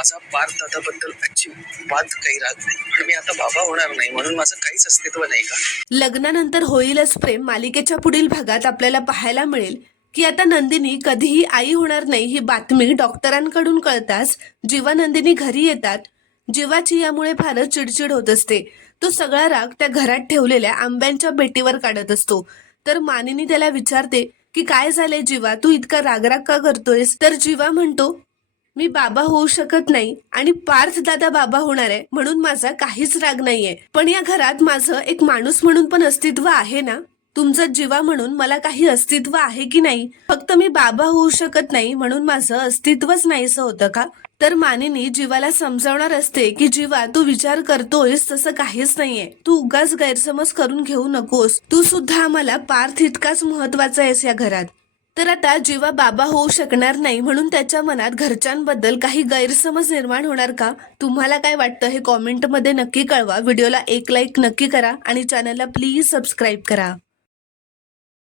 माझा पार्थ दादाबद्दल अजिबात काही राग नाही, पण मी आता बाबा होणार नाही म्हणून माझं काहीच अस्तित्व नाही का? लग्नानंतर होईलच प्रेम मालिकेच्या पुढील भागात आपल्याला पाहायला मिळेल की आता नंदिनी कधीही आई होणार नाही ही बातमी डॉक्टरांकडून कळताच जीवा नंदिनी घरी येतात. जीवाची यामुळे फारच चिडचिड होत असते. तो सगळा राग त्या घरात ठेवलेल्या आंब्यांच्या पेटीवर काढत असतो. तर मानिनी त्याला विचारते की काय झालंय जीवा, तू इतका रागराग का करतोयस? तर जीवा म्हणतो, मी बाबा होऊ शकत नाही आणि पार्थ दादा बाबा होणार आहे म्हणून माझा काहीच राग नाहीये, पण या घरात माझं एक माणूस म्हणून पण अस्तित्व आहे ना. तुमचा जीवा म्हणून मला काही अस्तित्व आहे की नाही? फक्त मी बाबा होऊ शकत नाही म्हणून माझं अस्तित्वच नाहीसं होतं का? तर मानिनी जीवाला समजावणार असते की जीवा, तू विचार करतोयस तसं काहीच नाहीये, तू उगाच गैरसमज करून घेऊ नकोस, तू सुद्धा आम्हाला पार्थ इतकाच महत्वाचा आहेस या घरात. तर आता जीवा बाबा होऊ शकणार नाही म्हणून त्याच्या मनात घरच्यांबद्दल काही गैरसमज निर्माण होणार का? तुम्हाला काय वाटतं हे कॉमेंटमध्ये नक्की कळवा. व्हिडिओला एक लाईक नक्की करा आणि चॅनलला प्लीज सबस्क्राईब करा.